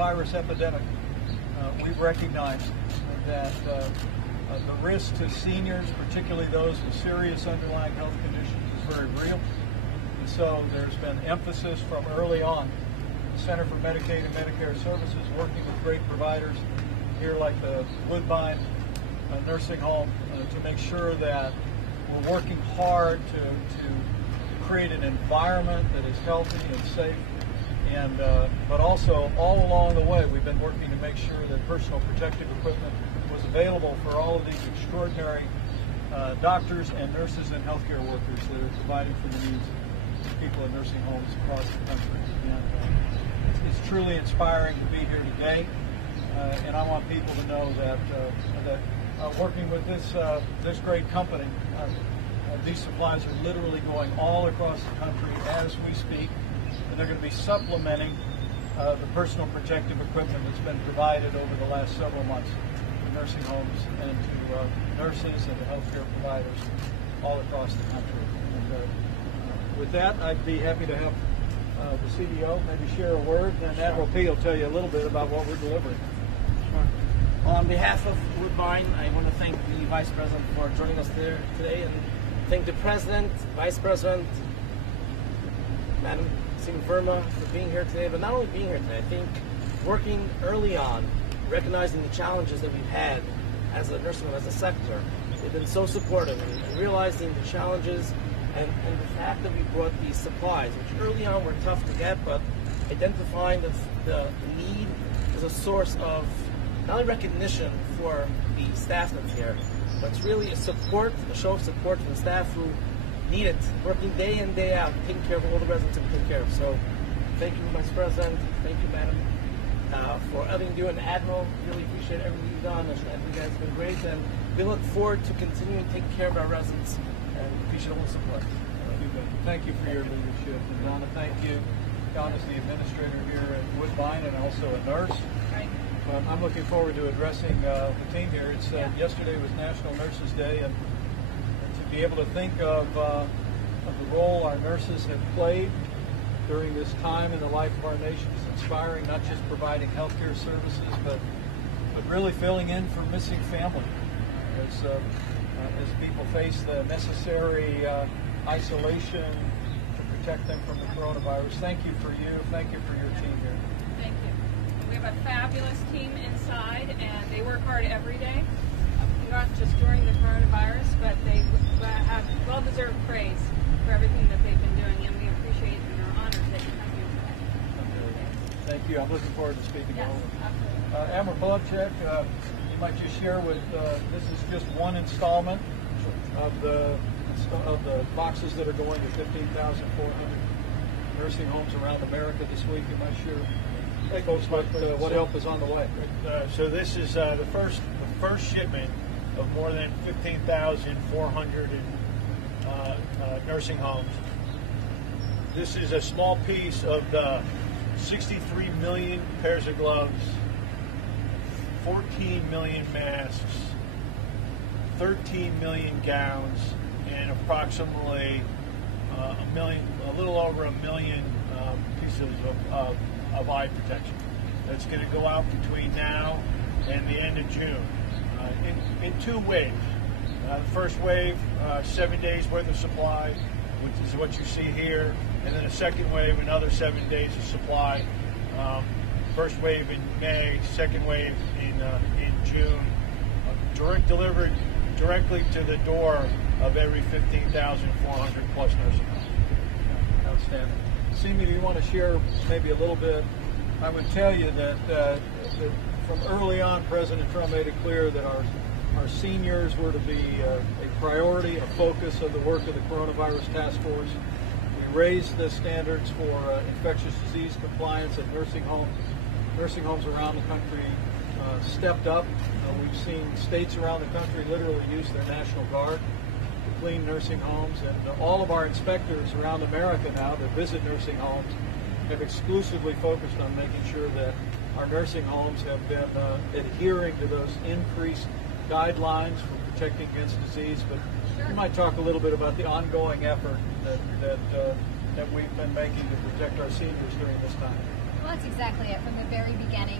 coronavirus epidemic, we've recognized that the risk to seniors, particularly those with serious underlying health conditions, is very real. And so there's been emphasis from early on. The Center for Medicaid and Medicare Services, working with great providers here like the Woodbine nursing home, to make sure that we're working hard to create an environment that is healthy and safe. And but also all along the way, we've been working to make sure that personal protective equipment was available for all of these extraordinary doctors and nurses and healthcare workers that are providing for the needs of people in nursing homes across the country. And it's truly inspiring to be here today, and I want people to know that working with this great company, these supplies are literally going all across the country as we speak. And they're going to be supplementing the personal protective equipment that's been provided over the last several months to nursing homes and to nurses and to healthcare providers all across the country. And with that, I'd be happy to have the CEO maybe share a word, and Admiral P will tell you a little bit about what we're delivering. Sure. Well, on behalf of Woodbine, I want to thank the Vice President for joining us there today, and thank the President, Vice President, Madam FEMA for being here today, but not only being here today, I think working early on, recognizing the challenges that we've had as a nursing home, as a sector. They've been so supportive and realizing the challenges and the fact that we brought these supplies, which early on were tough to get, but identifying the need as a source of not only recognition for the staff that's here, but it's really a support, a show of support from the staff who need it, working day in, day out, taking care of all the residents that we take care of. So thank you, Vice President. Thank you, Madam, for everything you do. And Admiral, really appreciate everything you've done. I think you guys have been great. And we look forward to continuing taking care of our residents and appreciate all the support. Thank you for your leadership. And Donna, thank you. Donna's the administrator here at Woodbine and also a nurse. Right. I'm looking forward to addressing the team here. It's yesterday was National Nurses Day, and to be able to think of the role our nurses have played during this time in the life of our nation is inspiring, not just providing healthcare services, but really filling in for missing family as people face the necessary isolation to protect them from the coronavirus. Thank you for you. Thank you for your team here. Thank you. We have a fabulous team inside, and they work hard every day. Not just during the coronavirus, but they have well-deserved praise for everything that they've been doing, and we appreciate and are honored that you come here today. Thank you. I'm looking forward to speaking to all of you. Absolutely. Admiral Polovchek, you might just share with, this is just one installment of the boxes that are going to 15,400 nursing homes around America this week. You might share folks what help is on the way. So this is the first shipment of more than 15,400 nursing homes. This is a small piece of the 63 million pairs of gloves, 14 million masks, 13 million gowns, and approximately a little over a million pieces of eye protection. That's going to go out between now and the end of June in two waves. The first wave, 7 days worth of supply, which is what you see here, and then a second wave, another 7 days of supply. First wave in May, second wave in June. Delivered directly to the door of every 15,400 plus nursing homes. Outstanding. Simi, do you want to share maybe a little bit? I would tell you that from early on, President Trump made it clear that our seniors were to be a priority, a focus of the work of the Coronavirus Task Force. We raised the standards for infectious disease compliance at nursing homes. Nursing homes around the country stepped up. We've seen states around the country literally use their National Guard to clean nursing homes, and all of our inspectors around America now that visit nursing homes have exclusively focused on making sure that our nursing homes have been adhering to those increased guidelines for protecting against disease. But you might talk a little bit about the ongoing effort that we've been making to protect our seniors during this time. Well, that's exactly it. From the very beginning,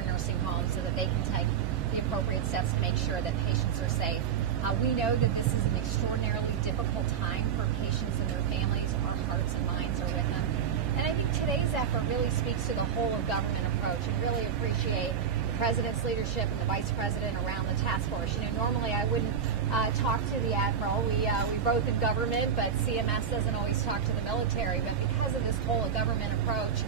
our nursing homes so that they can take the appropriate steps to make sure that patients are safe. We know that this is an extraordinarily difficult time for patients and their families. Our hearts and minds are with them. And I think today's effort really speaks to the whole of government approach, and really appreciate the President's leadership and the Vice President around the task force. You know, normally I wouldn't talk to the Admiral. We both in government, but CMS doesn't always talk to the military. But because of this whole of government approach,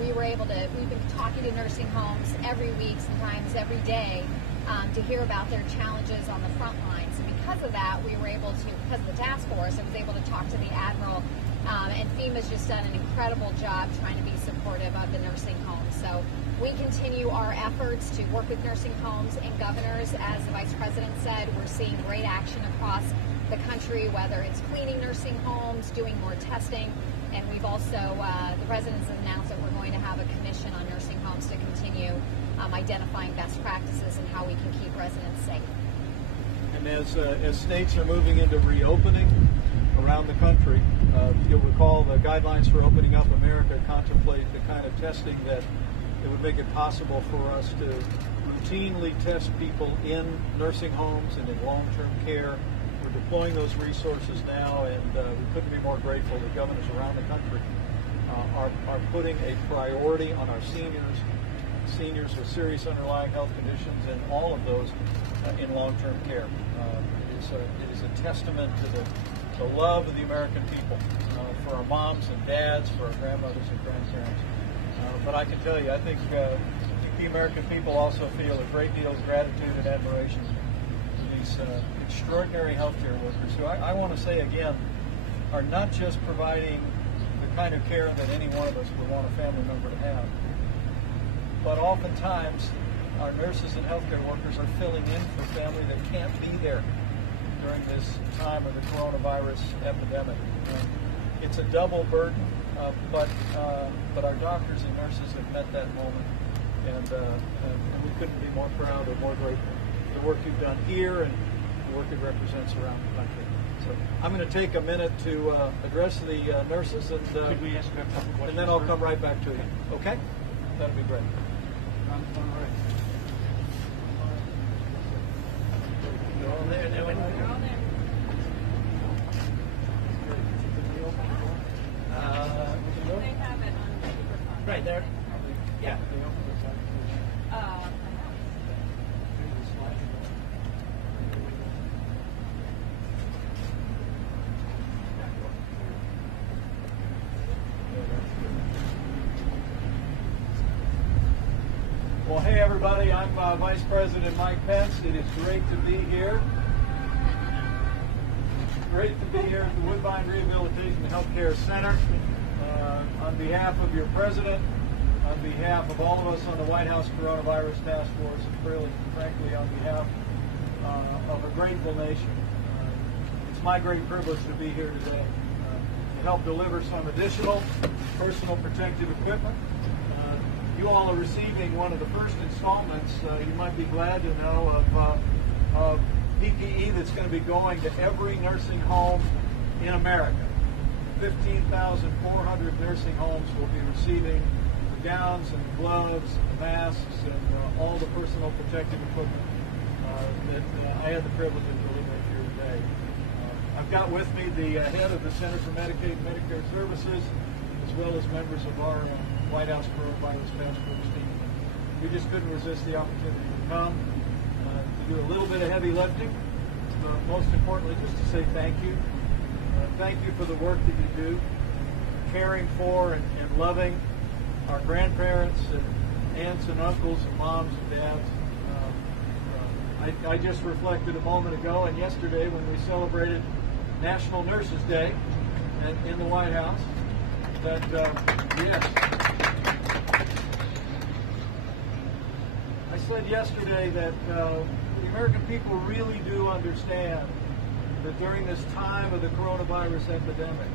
we've been talking to nursing homes every week, sometimes every day, to hear about their challenges on the front lines. And because of that, we were able to, because of the task force, I was able to talk to the Admiral, and FEMA's just done an incredible job trying to be supportive of the nursing homes. So we continue our efforts to work with nursing homes and governors. As the Vice President said, we're seeing great action across the country, whether it's cleaning nursing homes, doing more testing, and we've also, the President's announced that we're going to have a commission on nursing homes to continue identifying best practices and how we can keep residents safe. And as states are moving into reopening around the country, you'll recall the guidelines for opening up America contemplate the kind of testing that it would make it possible for us to routinely test people in nursing homes and in long-term care. We're deploying those resources now, and we couldn't be more grateful that governors around the country are putting a priority on our seniors with serious underlying health conditions, and all of those in long-term care. It is a testament to the love of the American people, for our moms and dads, for our grandmothers and grandparents. But I can tell you, I think the American people also feel a great deal of gratitude and admiration for these extraordinary healthcare workers who I want to say again are not just providing the kind of care that any one of us would want a family member to have, but oftentimes our nurses and healthcare workers are filling in for family that can't be there during this time of the coronavirus epidemic. It's a double burden, but our doctors and nurses have met that moment, and we couldn't be more proud or more grateful for the work you've done here and the work it represents around the country. So I'm going to take a minute to address the nurses, and Could we ask a couple questions? and then I'll come right back to you. Okay? That'll be great. They're all there. They're all there. They have it on speakerphone. Right there. Yeah. Well, hey everybody, I'm Vice President Mike Pence. It is great to be here. Great to be here at the Woodbine Rehabilitation and Healthcare Center. On behalf of your president, on behalf of all of us on the White House Coronavirus Task Force, and frankly on behalf of a grateful nation, it's my great privilege to be here today to help deliver some additional personal protective equipment. You all are receiving one of the first installments, you might be glad to know, of PPE that's going to be going to every nursing home in America. 15,400 nursing homes will be receiving the gowns and the gloves, and the masks, and all the personal protective equipment that I had the privilege of delivering here today. I've got with me the head of the Center for Medicaid and Medicare Services, as well as members of our White House Coronavirus Task Force team. We just couldn't resist the opportunity to come, to do a little bit of heavy lifting, but most importantly, just to say thank you. Thank you for the work that you do, caring for and loving our grandparents and aunts and uncles and moms and dads. I just reflected a moment ago and yesterday when we celebrated National Nurses Day in the White House that, yes, I said yesterday that the American people really do understand that during this time of the coronavirus epidemic,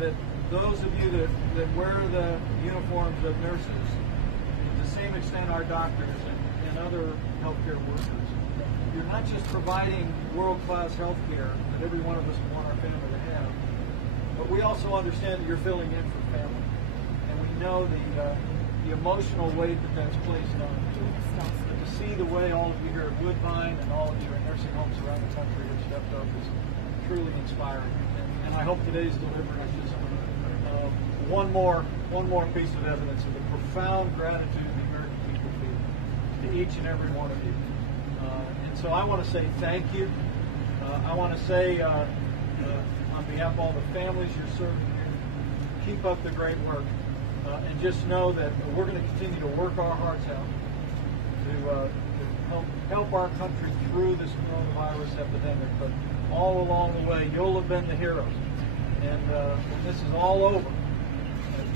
that those of you that wear the uniforms of nurses, to the same extent our doctors and other healthcare workers, you're not just providing world-class healthcare that every one of us want our family to have, but we also understand that you're filling in for family. And we know the the emotional weight that that's placed on you. But to see the way all of you here at Woodbine and all of you in nursing homes around the country have stepped up is truly inspiring. And I hope today's delivery is just one more piece of evidence of the profound gratitude the American people feel to each and every one of you. And so I want to say thank you. I want to say on behalf of all the families you're serving here, keep up the great work. And just know that we're going to continue to work our hearts out to help our country through this coronavirus epidemic. But all along the way, you'll have been the heroes. And when this is all over,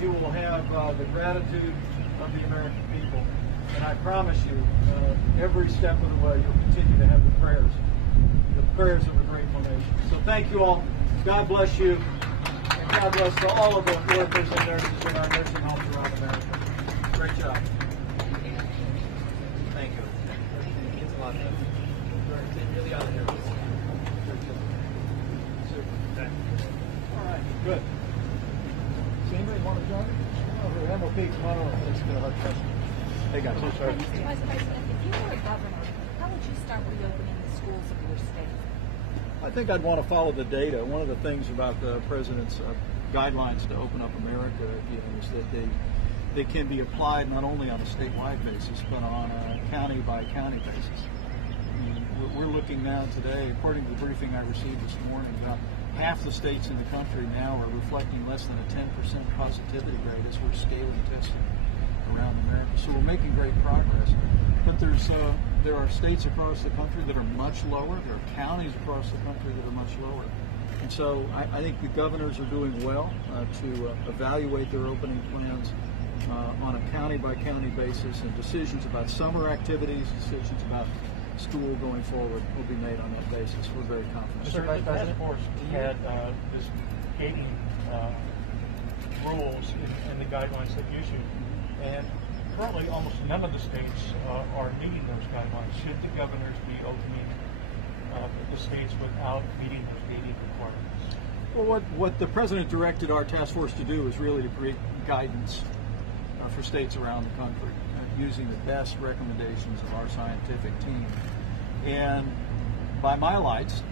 you will have the gratitude of the American people. And I promise you, every step of the way, you'll continue to have the prayers of a grateful nation. So thank you all. God bless you. And God bless to all of the workers and nurses in our nursing homes around America. Great job. Thank you. It's a lot of They really are there. Super. All right, good. So anybody want to join? Oh, MOP, come on over. Let's get our question. Hey guys, I'm sorry. Mr. Vice President, if you were a governor, how would you start reopening the schools of your state? I think I'd want to follow the data. One of the things about the president's guidelines to open up America again is that they can be applied not only on a statewide basis, but on a county-by-county basis. I mean, we're looking now today, according to the briefing I received this morning, about half the states in the country now are reflecting less than a 10% positivity rate as we're scaling testing around America. So we're making great progress. But there are states across the country that are much lower. There are counties across the country that are much lower. And so I think the governors are doing well to evaluate their opening plans on a county-by-county basis, and decisions about summer activities, decisions about school going forward will be made on that basis. We're very confident. Mr. Vice President, task force had this gating rules and the guidelines that you issued, and currently almost none of the states are meeting those guidelines. Should the governors be opening the states without meeting those gating requirements? Well, what the president directed our task force to do is really to create guidance for states around the country using the best recommendations of our scientific team. And by my lights,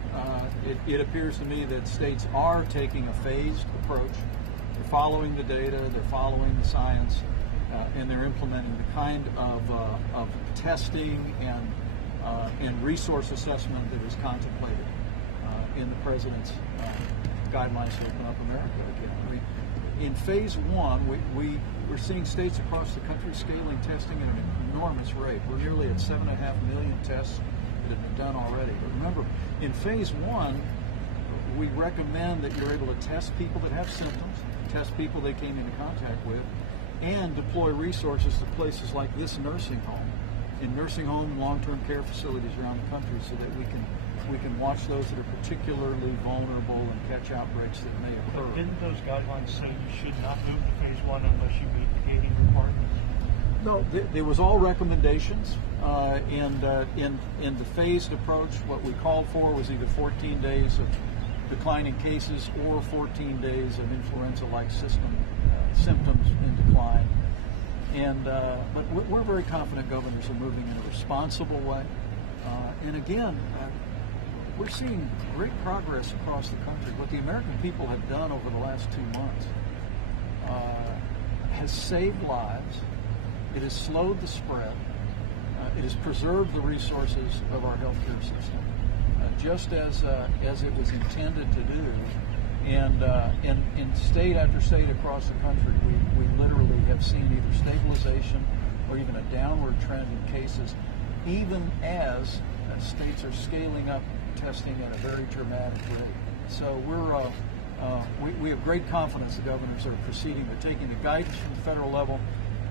it appears to me that states are taking a phased approach. They're following the data, they're following the science, and they're implementing the kind of testing and resource assessment that is contemplated in the president's guidelines to open up America again. In phase one, we're seeing states across the country scaling testing at an enormous rate. We're nearly at 7.5 million tests that have been done already. But remember, in phase one, we recommend that you're able to test people that have symptoms, test people they came into contact with, and deploy resources to places like this nursing home, in nursing home and long-term care facilities around the country, so that we can watch those that are particularly vulnerable and catch outbreaks that may occur. But didn't those guidelines say you should not move to phase one unless you meet the gating requirements? No, there was all recommendations, and in the phased approach, what we called for was either 14 days of declining cases or 14 days of influenza-like symptoms in decline. And but we're very confident governors are moving in a responsible way. And again, we're seeing great progress across the country. What the American people have done over the last 2 months has saved lives. It has slowed the spread. It has preserved the resources of our healthcare system, just as it was intended to do. And in state after state across the country, we literally have seen either stabilization or even a downward trend in cases, even as states are scaling up testing at a very dramatic rate. So we have great confidence the governors are proceeding. They're taking the guidance from the federal level.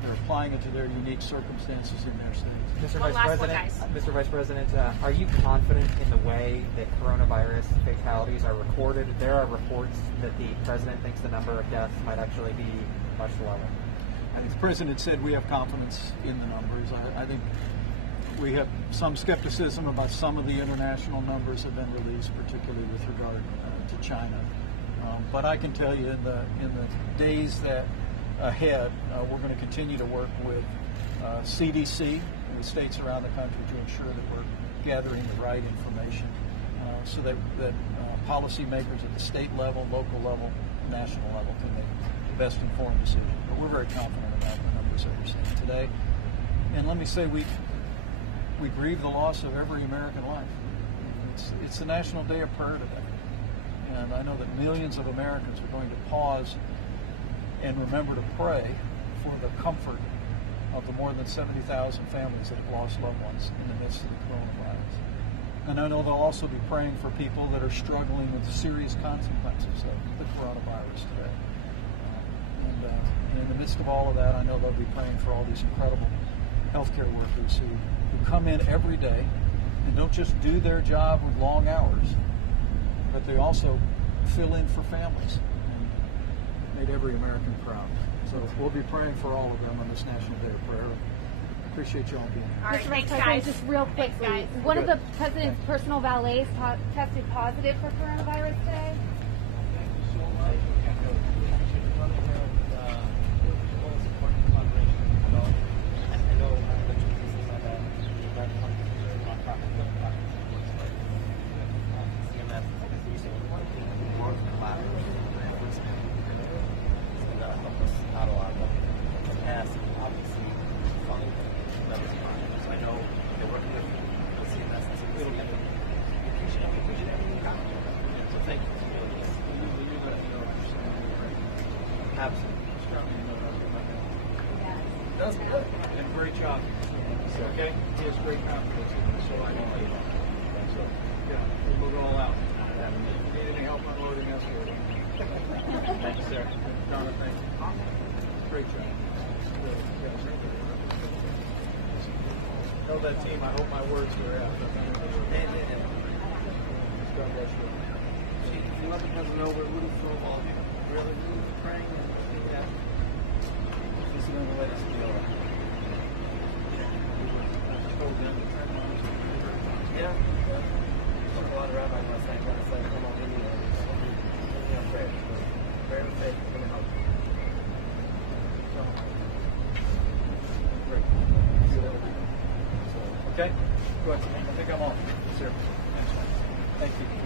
They're applying it to their unique circumstances in their states. Mr. Vice President, are you confident in the way that coronavirus fatalities are recorded? There are reports that the president thinks the number of deaths might actually be much lower. I think the president said we have confidence in the numbers. I think we have some skepticism about some of the international numbers that have been released, particularly with regard to China. But I can tell you, in the days that ahead, we're going to continue to work with CDC and the states around the country to ensure that we're gathering the right information so that policymakers at the state level, local level, national level can make the best informed decision. But we're very confident about the numbers that we're seeing today. And let me say, we grieve the loss of every American life. It's the National Day of Prayer today. And I know that millions of Americans are going to pause and remember to pray for the comfort of the more than 70,000 families that have lost loved ones in the midst of the coronavirus. And I know they'll also be praying for people that are struggling with the serious consequences of the coronavirus today. And in the midst of all of that, I know they'll be praying for all these incredible healthcare workers who come in every day and don't just do their job with long hours, but they also fill in for families and made every American proud. So we'll be praying for all of them on this National Day of Prayer. Appreciate you all being here. All right, thanks, guys. Just real quickly, one of the president's personal valets tested positive for coronavirus today. That's good. And great job. Okay? He has great confidence in you, so I know you. So, yeah, we'll move it all out. Need any help unloading us? Thank you, sir. Donna, thank you. Great job. Tell that team I hope my words were out. God bless you. You let the president know we're rooting for all of you. Really rooting for praying and yeah. This is going to let us feel that. Yeah. A lot of rabbis last night trying to say, come on, give me a prayer. Prayer and faith is going to help. Great. Okay? Good. I think I'm off. Sir. Thank you.